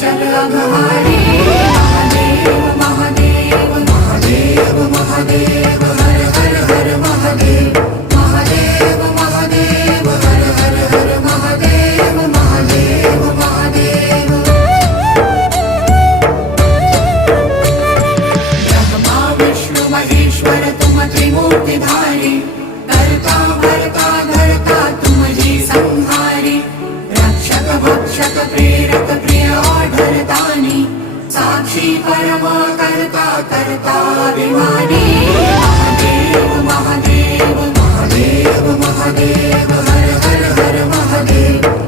चल अघहारी महादेव महादेव महादेव महादेव हर हर हर महादेव महादेव महादेव हर हर हर महादेव महादेव महादेव ब्रह्मा विष्णु महेश्वर तुम त्रिमूर्तिधारी करता भरता धरता तुम जी संहारी रक्षक भक्षक प्रेरक प्रिय आढरतानी साक्षी परम करता करता अभिमानी महादेव महादेव महादेव महादेव हर हर हर महादेव